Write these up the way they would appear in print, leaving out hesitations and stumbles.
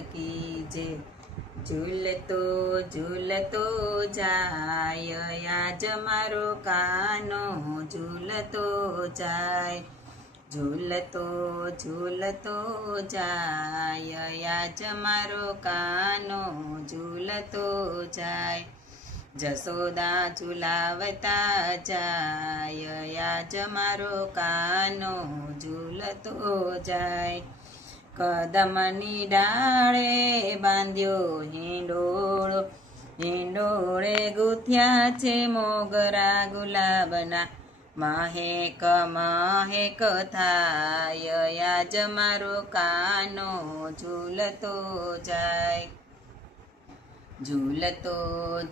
કી જય। ઝૂલતો ઝૂલતો જાય આજ મારો કાનો ઝૂલતો જાય। ઝૂલતો ઝૂલતો જાય આજ મારો કાનો ઝૂલતો જાય। જસોદા ઝુલાવતા જાય આજ મારો કાનો ઝૂલતો જાય। કદમની ડાળે બાંધ્યો હિંડોળો, હિંડોળે ગૂંથ્યા છે મોગરા ગુલાબના। મહેક મહેક થાય આજ મારો કાનો ઝૂલતો જાય। ઝૂલતો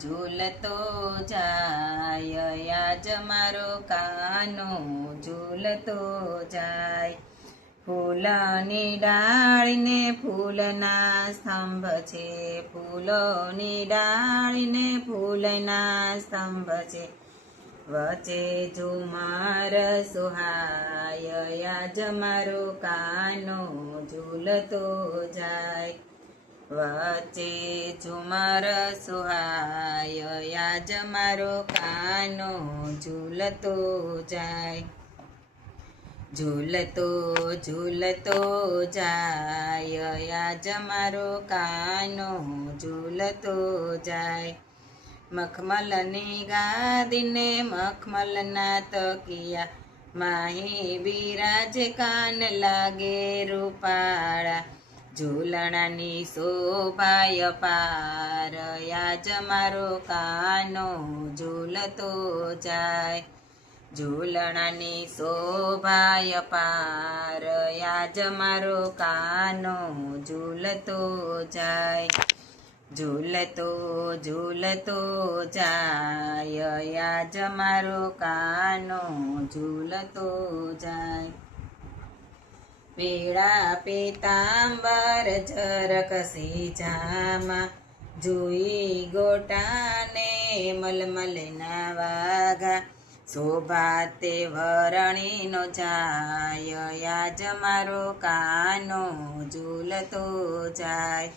ઝૂલતો જાય આજ મારો કાનો ઝૂલતો જાય। ફૂલની ડાળીને ફૂલના સ્તંભ છે, ફૂલોની ડાળીને ફૂલના સ્તંભ છે। વચ્ચે ઝુમર સુહાય આજ મારો કાનો ઝૂલતો જાય। વચ્ચે ઝુમર સુહાય આજ મારો કાનો ઝૂલતો જાય। ઝૂલતો ઝૂલતો જાય આજ મારો કાનો ઝૂલતો જાય। મખમલની ગાદીને મખમલના તકિયા, માહી બિરાજે કાન લાગે રૂપાળા। ઝૂલણાની શોભાય પાર આજ મારો કાનો ઝૂલતો જાય। ઝૂલણાની શોભાય પાર આજ મારો કાનો ઝૂલતો જાય। ઝૂલતો ઝૂલતો જાય આજ મારો કાનો ઝૂલતો જાય। પીળા પીતાંબર ઝરકસી જામા, જુઈ ગોટાને મલમલના વાઘા। શોભા તે વરણીનો જાય આજ મારો કાનો ઝૂલતો જાય।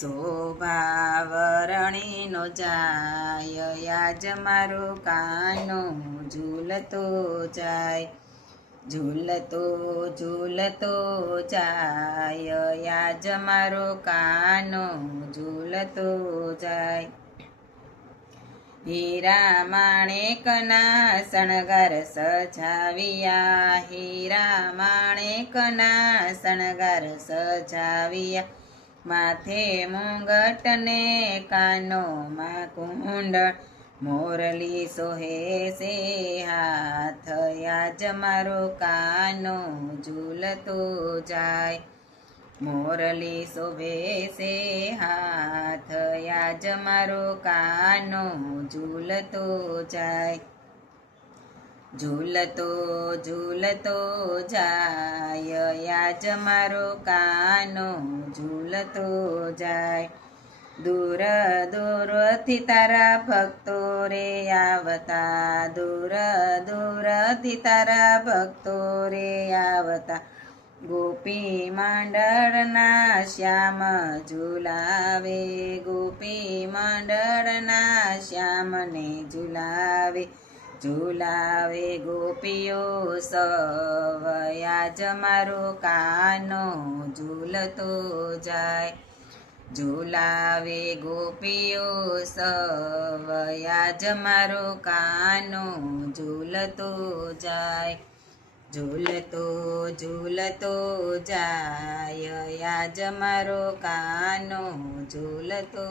શોભા વરણીનો જાય આજ મારો કાનો ઝૂલતો જાય। ઝૂલતો ઝૂલતો જાય આજ મારો કાનો ઝૂલતો જાય। હીરા માણેકના શણગાર સજાવ્યા, હીરા માણેકના શણગાર સજાવ્યા। માથે મુંગટ ને કાનોમાં કુંડળ, મોરલી સોહે સે હાથ આજ મારો કાનો ઝૂલતો જાય। મોરલી શોભે સે હાથ આજ મારો કાનો ઝૂલતો જાય। ઝૂલતો ઝૂલતો જાય આજ મારો કાનો ઝૂલતો જાય। દૂર દૂરથી તારા ભક્તો રે આવતા, દૂર દૂરથી તારા ભક્તો રે આવતા। ગોપી મંડળના શ્યામ ઝુલાવે, ગોપી મંડળના શ્યામને ઝુલાવે। ઝુલાવે ગોપીઓ સવ આજ મારો કાનો ઝૂલતો જાય। ઝુલાવે ગોપીઓ સવ આજ મારો કાનો ઝૂલતો જાય। ઝૂલતો ઝૂલતો જાય આજ મારો કાનો ઝૂલતો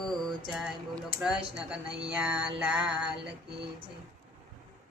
જાય। બોલો કૃષ્ણ કનૈયા લાલ કી જય।